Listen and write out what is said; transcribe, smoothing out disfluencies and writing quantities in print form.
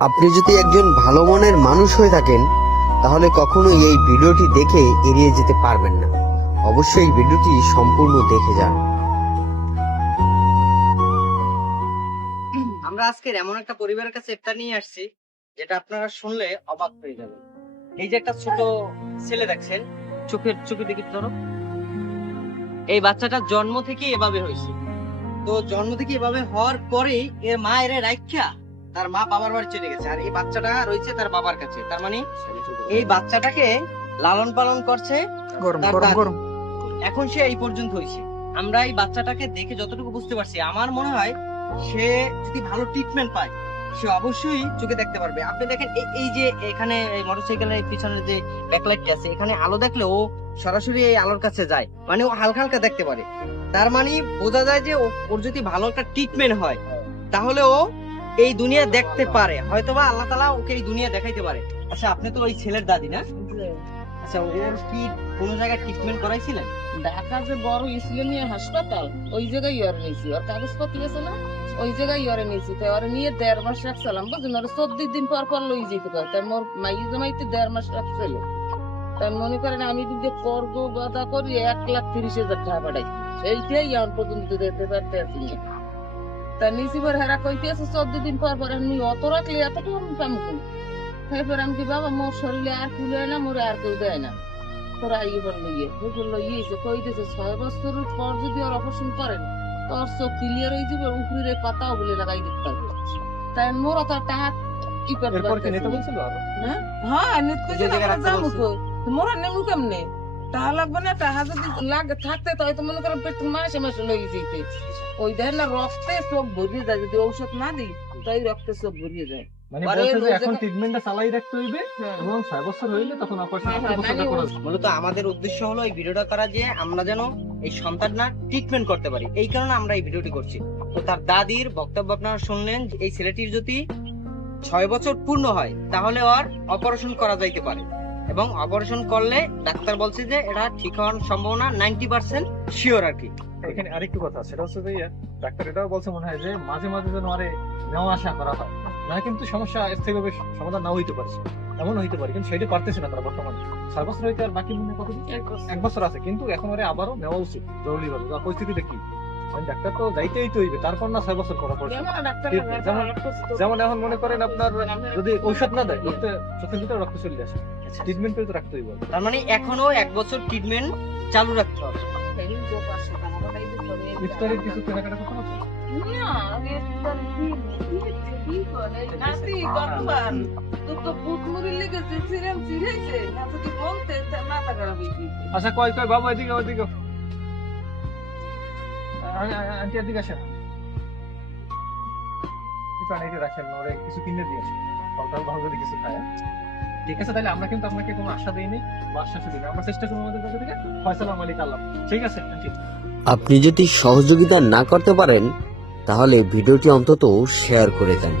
আপনি যদি একজন ভালো মনের মানুষ হয়ে থাকেন তাহলে কখনোই এই ভিডিওটি দেখে এড়িয়ে যেতে পারবেন না। অবশ্যই ভিডিওটি সম্পূর্ণ দেখে যান। আমরা আজকের এমন একটা পরিবারের কাছে ইফতার নিয়ে আসছি যেটা আপনারা শুনলে অবাক হয়ে যাবেন। এই যে একটা ছোট ছেলে দেখছেন, চোখের দিকে ধরো, এই বাচ্চাটা জন্ম থেকে এভাবে হয়েছে। তো জন্ম থেকে এভাবে হওয়ার পরে এর মা এর রাইখা তার মা বাবার বাড়ি চলে গেছে, আর এই বাচ্চাটা রয়েছে তার বাবার কাছে। তার মানে এই বাচ্চাটাকে লালন পালন করছে তার দাদি। এখন সে এই পর্যন্ত হয়েছে। আমরা এই বাচ্চাটাকে দেখে যতটুকু বুঝতে পারছি, আমার মনে হয় সে যদি ভালো ট্রিটমেন্ট পায় সে অবশ্যই চোখে দেখতে পারবে। আপনি দেখেন এই যে এখানে মোটরসাইকেলের পিছনে যে ব্যাকলাইটটি আছে, এখানে আলো দেখলে ও সরাসরি এই আলোর কাছে যায়, মানে ও হালকা হালকা দেখতে পারে। তার মানে বোঝা যায় যে ওর যদি ভালো একটা ট্রিটমেন্ট হয় তাহলে ও এই দুনিয়া দেখতে পারে, হয়তোবা আল্লাহ তাআলা ওকে এই দুনিয়া দেখাইতে পারে। আচ্ছা, আপনি তো ওই ছেলের দাদি না? আচ্ছা, ওর কি কোন জায়গায় ট্রিটমেন্ট করাইছিলেন? ঢাকা যে বড় ইসলামিয়া হাসপাতাল, ওই জায়গায় ইয়ে নিয়েছি। ওর কাগজপত্র আছে না, ওই জায়গায় ইয়ে নিয়েছি। তাই ওরা নিয়ে 1.5 মাস রাখছিলাম, বুঝলেন? ওরা 14 দিন পর পর লই যেতে পারে। তাই মোর মাইয়ে জামাইতে 1.5 মাস রাখছিল। তাই মনে করেন আমি যদি করবো বাধা করি 1,30,000 টাকা পাঠাই, সেইটাই এখন পর্যন্ত দিতে পারতে আছি না। তা নিচি পর হেরা কইতে আছে 14 দিন পর পর আমি অত রাখলে এত কাম করি। তারপর আমি কি বাবা মোর শরীরে আর কুলে না, মোরে আর কেউ দেয় না, তোরা ইয়ে বললো ইয়েছে কই দিয়েছে 6 বছরের পর যদি ওর অপারেশন করেন তোর চোখ ক্লিয়ার হয়ে যাবে, উপরে পাতাও বলে লাগাই দিতে পারবে। তাই মোর অত টাকা কি করতে পারবে? হ্যাঁ হ্যাঁ মোরা নেমু কেমনে? টাকা লাগবে না? টাকা যদি লাগে থাকতে তো হয়তো মনে করেন পেট মাসে মাসে লই যেতে। ওই দেখেন না, রক্তে চোখ ভরিয়ে যায়, যদি ঔষধ না দিই তাই রক্তে চোখ ভরিয়ে যায়। মানে বলছে যে এখন ট্রিটমেন্টটা চালাই রাখতে হইবে এবং 6 বছর হইলে তখন অপারেশন করা যাবে। মূলত আমাদের উদ্দেশ্য হলো এই ভিডিওটা করা যে আমরা যেন এই সন্তানটা ট্রিটমেন্ট করতে পারি, এই কারণে আমরা এই ভিডিওটি করছি। তো তার দাদির বক্তব্য আপনারা শুনলেন যে এই ছেলেটির যদি 6 বছর পূর্ণ হয় তাহলে আর অপারেশন করা যাইতে পারে, এবং অপারেশন করলে ডাক্তার বলছে যে এটা ঠিক হওয়ার সম্ভাবনা 90% শিওর আর কি। এখানে আরেকটু কথা, সেটা হচ্ছে যে ডাক্তার এটাও বলছে মনে হয় যে মাঝে মাঝে যেন আরে নেওয়া আসা করা হয়, না কিন্তু সমস্যা স্থায়ীভাবে সমাধান নাও হইতে পারে, এমন হইতে পারে, কিন্তু সেটা পারতেছে না তারা বর্তমানে। 6 বছর হইতে আর বাকি মনে কত 1 বছর আছে, কিন্তু এখন আরে আবারও নেওয়া উচিত জরুরি ভাবে। পরিস্থিতি দেখি ডাক্তার তো যাইতেই তো হইবে, তারপর না 6 বছর করা পড়ছে। যেমন এখন মনে করেন আপনার যদি ঔষধ না দেয়, চোখের ভিতরে রক্ত চলে আসে, ট্রিটমেন্ট করে তো রাখতে হইবে। তার মানে এখনো 1 বছর ট্রিটমেন্ট চালু রাখতে হবে। ইফতারের কিছু কেনাকাটা করতে হচ্ছে না, আমি কি করে নাতি কতবার তো বুট মুড়ি লেগেছে, সিরাম সিরাইছে না, যদি বলতে মাথা খারাপ হয়ে যেত। আচ্ছা কয় বাবু এদিকে ওদিকে আন্টি এদিকে আসেন, একটু রাখেন, ওরে কিছু কিনে দিয়ে সকাল ভালো যদি কিছু খায়। ঠিক আছে, তাহলে আমরা কিন্তু আপনাকে কোনো আশা দিইনি বা আশ্বাস দিইনি, আমরা চেষ্টা করবো আমাদের কাছে থেকে ফয়সালা মালিক আল্লাহ। ঠিক আছে আন্টি? আপনি যদি সহযোগিতা না করতে পারেন তাহলে ভিডিওটি অন্তত শেয়ার করে দেন।